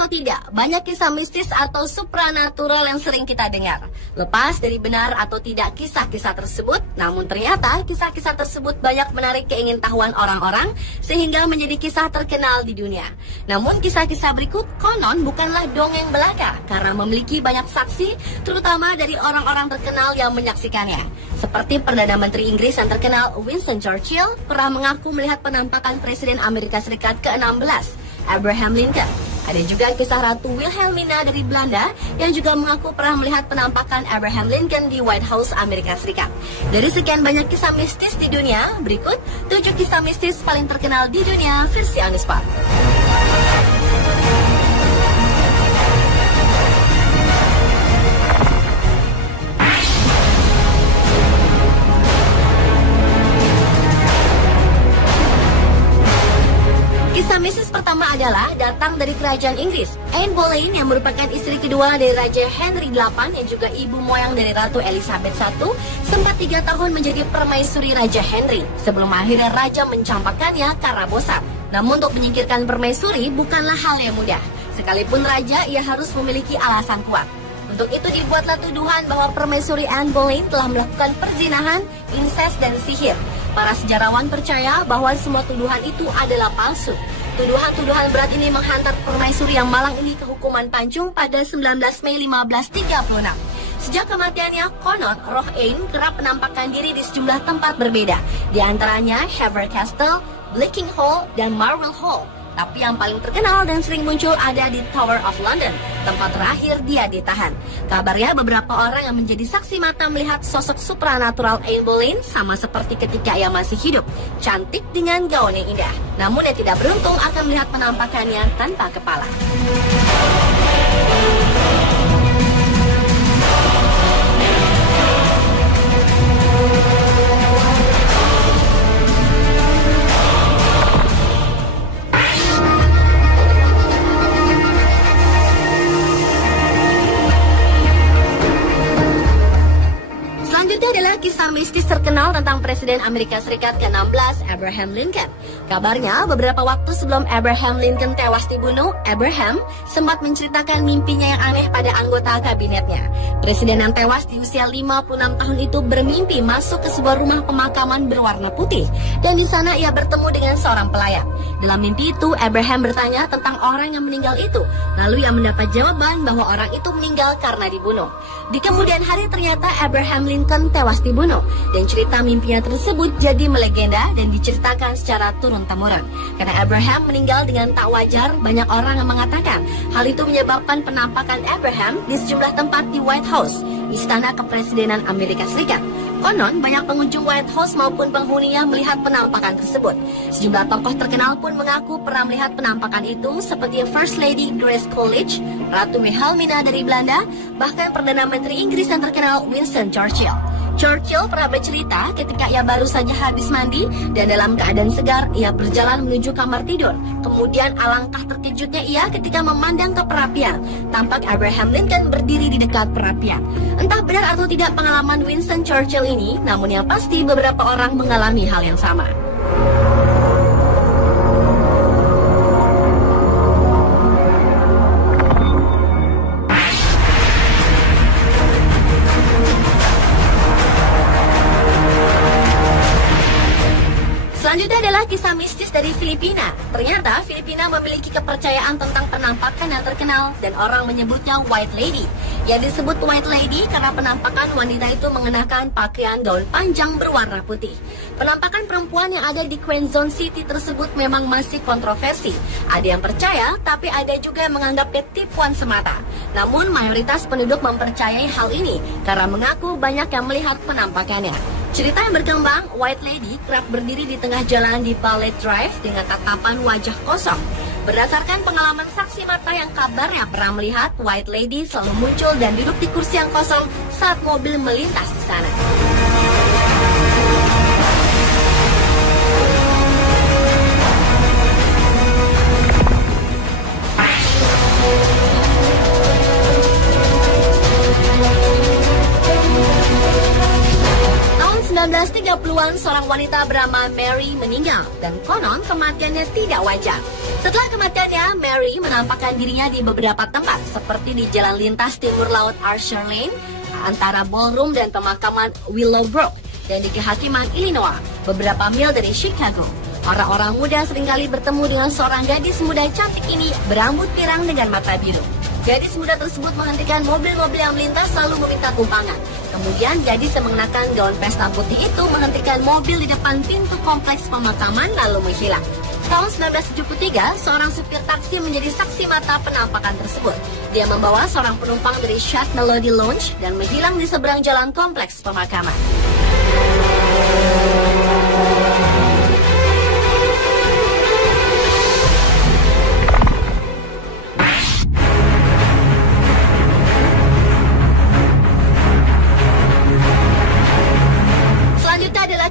atau tidak, banyak kisah mistis atau supranatural yang sering kita dengar. Lepas dari benar atau tidak kisah-kisah tersebut, namun ternyata kisah-kisah tersebut banyak menarik keingintahuan orang-orang sehingga menjadi kisah terkenal di dunia. Namun kisah-kisah berikut konon bukanlah dongeng belaka karena memiliki banyak saksi, terutama dari orang-orang terkenal yang menyaksikannya. Seperti Perdana Menteri Inggris yang terkenal Winston Churchill pernah mengaku melihat penampakan Presiden Amerika Serikat ke-16, Abraham Lincoln. Ada juga kisah Ratu Wilhelmina dari Belanda yang juga mengaku pernah melihat penampakan Abraham Lincoln di White House Amerika Serikat. Dari sekian banyak kisah mistis di dunia, berikut 7 kisah mistis paling terkenal di dunia versi On The Spot. Kisah mistis pertama adalah datang dari kerajaan Inggris. Anne Boleyn yang merupakan istri kedua dari Raja Henry VIII yang juga ibu moyang dari Ratu Elizabeth I sempat 3 tahun menjadi permaisuri Raja Henry sebelum akhirnya Raja mencampakkannya karena bosan. Namun untuk menyingkirkan permaisuri bukanlah hal yang mudah. Sekalipun Raja, ia harus memiliki alasan kuat. Untuk itu dibuatlah tuduhan bahwa permaisuri Anne Boleyn telah melakukan perzinahan, insest, dan sihir. Para sejarawan percaya bahwa semua tuduhan itu adalah palsu. Tuduhan-tuduhan berat ini menghantar permaisuri yang malang ini ke hukuman pancung pada 19 Mei 1536. Sejak kematiannya, konon roh Anne kerap menampakkan diri di sejumlah tempat berbeda, di antaranya Hever Castle, Bleaking Hall, dan Marwell Hall. Tapi yang paling terkenal dan sering muncul ada di Tower of London, tempat terakhir dia ditahan. Kabarnya beberapa orang yang menjadi saksi mata melihat sosok supranatural Anne Boleyn sama seperti ketika ia masih hidup, cantik dengan gaun yang indah. Namun yang tidak beruntung akan melihat penampakannya tanpa kepala. Adalah kisah mistis terkenal tentang Presiden Amerika Serikat ke-16, Abraham Lincoln. Kabarnya, beberapa waktu sebelum Abraham Lincoln tewas dibunuh, Abraham sempat menceritakan mimpinya yang aneh pada anggota kabinetnya. Presiden yang tewas di usia 56 tahun itu bermimpi masuk ke sebuah rumah pemakaman berwarna putih, dan di sana ia bertemu dengan seorang pelayan. Dalam mimpi itu, Abraham bertanya tentang orang yang meninggal itu, lalu ia mendapat jawaban bahwa orang itu meninggal karena dibunuh. Di kemudian hari ternyata Abraham Lincoln tewas dibunuh, dan cerita mimpinya tersebut jadi melegenda dan diceritakan secara turun-temurun. Karena Abraham meninggal dengan tak wajar, banyak orang yang mengatakan hal itu menyebabkan penampakan Abraham di sejumlah tempat di White House, istana kepresidenan Amerika Serikat. Konon, banyak pengunjung White House maupun penghuninya melihat penampakan tersebut. Sejumlah tokoh terkenal pun mengaku pernah melihat penampakan itu, seperti First Lady Grace Coolidge, Ratu Wilhelmina dari Belanda, bahkan Perdana Menteri Inggris yang terkenal Winston Churchill. Churchill pernah bercerita ketika ia baru saja habis mandi dan dalam keadaan segar, ia berjalan menuju kamar tidur. Kemudian alangkah terkejutnya ia ketika memandang ke perapian. Tampak Abraham Lincoln berdiri di dekat perapian. Entah benar atau tidak pengalaman Winston Churchill ini, namun yang pasti beberapa orang mengalami hal yang sama. Selanjutnya adalah kisah mistis dari Filipina. Ternyata Filipina memiliki kepercayaan tentang penampakan yang terkenal dan orang menyebutnya White Lady. Yang disebut White Lady karena penampakan wanita itu mengenakan pakaian gaun panjang berwarna putih. Penampakan perempuan yang ada di Quezon City tersebut memang masih kontroversi. Ada yang percaya, tapi ada juga yang menganggapnya tipuan semata. Namun mayoritas penduduk mempercayai hal ini karena mengaku banyak yang melihat penampakannya. Cerita yang berkembang, White Lady kerap berdiri di tengah jalan di Ballet Drive dengan tatapan wajah kosong. Berdasarkan pengalaman saksi mata yang kabarnya pernah melihat, White Lady selalu muncul dan duduk di kursi yang kosong saat mobil melintas di sana. Tahun 1930-an, seorang wanita bernama Mary meninggal dan konon kematiannya tidak wajar. Setelah kematiannya, Mary menampakkan dirinya di beberapa tempat seperti di jalan lintas timur laut Archer Lane, antara ballroom dan pemakaman Willowbrook, dan di kehakiman Illinois, beberapa mil dari Chicago. Orang-orang muda seringkali bertemu dengan seorang gadis muda cantik ini berambut pirang dengan mata biru. Gadis muda tersebut menghentikan mobil-mobil yang melintas lalu meminta tumpangan. Kemudian gadis yang mengenakan gaun pesta putih itu menghentikan mobil di depan pintu kompleks pemakaman lalu menghilang. Tahun 1973, seorang supir taksi menjadi saksi mata penampakan tersebut. Dia membawa seorang penumpang dari Shad Melody Lounge dan menghilang di seberang jalan kompleks pemakaman.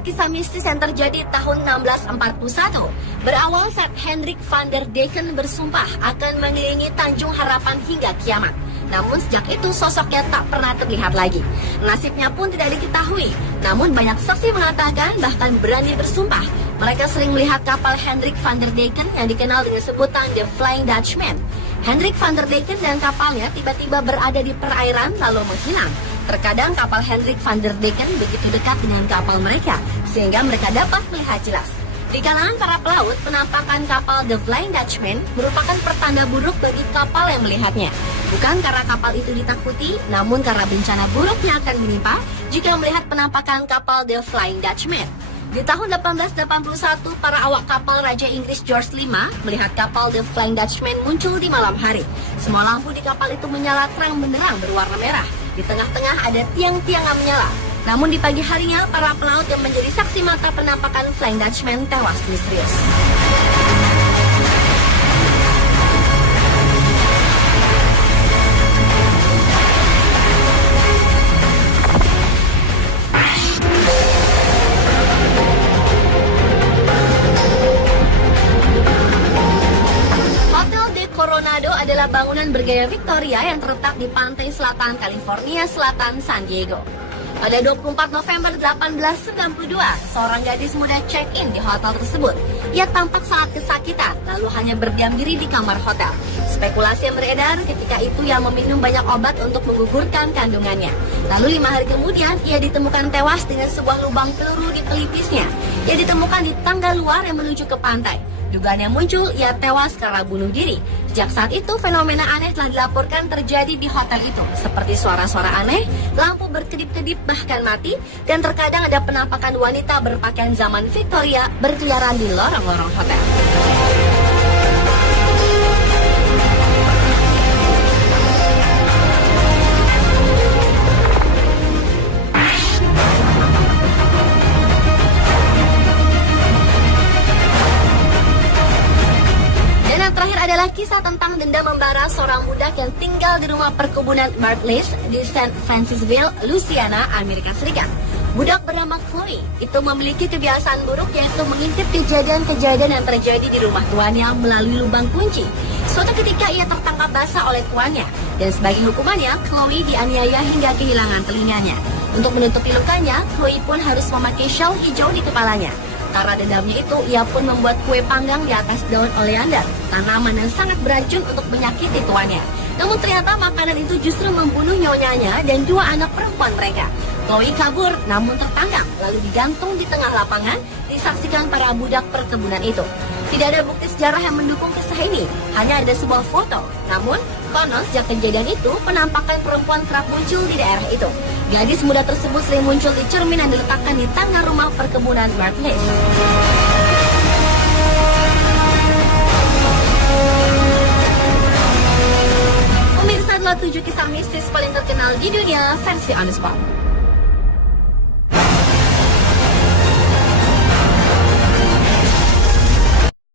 Kisah mistis yang terjadi tahun 1641 berawal saat Hendrik van der Decken bersumpah akan mengelilingi Tanjung Harapan hingga kiamat. Namun sejak itu sosoknya tak pernah terlihat lagi. Nasibnya pun tidak diketahui. Namun banyak saksi mengatakan bahkan berani bersumpah mereka sering melihat kapal Hendrik van der Decken yang dikenal dengan sebutan The Flying Dutchman. Hendrik van der Decken dan kapalnya tiba-tiba berada di perairan lalu menghilang. Terkadang kapal Hendrik van der Decken begitu dekat dengan kapal mereka, sehingga mereka dapat melihat jelas. Di kalangan para pelaut, penampakan kapal The Flying Dutchman merupakan pertanda buruk bagi kapal yang melihatnya. Bukan karena kapal itu ditakuti, namun karena bencana buruknya akan menimpa jika melihat penampakan kapal The Flying Dutchman. Di tahun 1881, para awak kapal Raja Inggris George V melihat kapal The Flying Dutchman muncul di malam hari. Semua lampu di kapal itu menyala terang benderang berwarna merah. Di tengah-tengah ada tiang-tiang yang menyala. Namun di pagi harinya, para pelaut yang menjadi saksi mata penampakan Flying Dutchman tewas misterius. Adalah bangunan bergaya Victoria yang terletak di pantai selatan California Selatan, San Diego. Pada 24 November 1892, seorang gadis muda check-in di hotel tersebut. Ia tampak sangat kesakitan, lalu hanya berdiam diri di kamar hotel. Spekulasi yang beredar ketika itu ia meminum banyak obat untuk menggugurkan kandungannya. Lalu 5 hari kemudian, ia ditemukan tewas dengan sebuah lubang peluru di pelipisnya. Ia ditemukan di tangga luar yang menuju ke pantai. Dugaan yang muncul, ia tewas karena bunuh diri. Sejak saat itu, fenomena aneh telah dilaporkan terjadi di hotel itu, seperti suara-suara aneh, lampu berkedip-kedip bahkan mati, dan terkadang ada penampakan wanita berpakaian zaman Victoria berkeliaran di lorong-lorong hotel. Adalah kisah tentang dendam membara seorang budak yang tinggal di rumah perkebunan Markleys di St. Francisville, Louisiana, Amerika Serikat. Budak bernama Chloe itu memiliki kebiasaan buruk yaitu mengintip kejadian-kejadian yang terjadi di rumah tuannya melalui lubang kunci. Suatu ketika ia tertangkap basah oleh tuannya dan sebagai hukumannya Chloe dianiaya hingga kehilangan telinganya. Untuk menutupi lukanya, Chloe pun harus memakai shawl hijau di kepalanya. Karena dendamnya itu, ia pun membuat kue panggang di atas daun oleander, tanaman yang sangat beracun untuk menyakiti tuannya. Namun ternyata makanan itu justru membunuh nyonyanya dan 2 anak perempuan mereka. Chloe kabur, namun tertangkap, lalu digantung di tengah lapangan, disaksikan para budak perkebunan itu. Tidak ada bukti sejarah yang mendukung kisah ini, hanya ada sebuah foto. Namun, konon sejak kejadian itu, penampakan perempuan kerap muncul di daerah itu. Gadis muda tersebut sering muncul di cermin yang diletakkan di tangga rumah perkebunan Markleys. Pemirsa adalah 7 kisah mistis paling terkenal di dunia versi on the spot.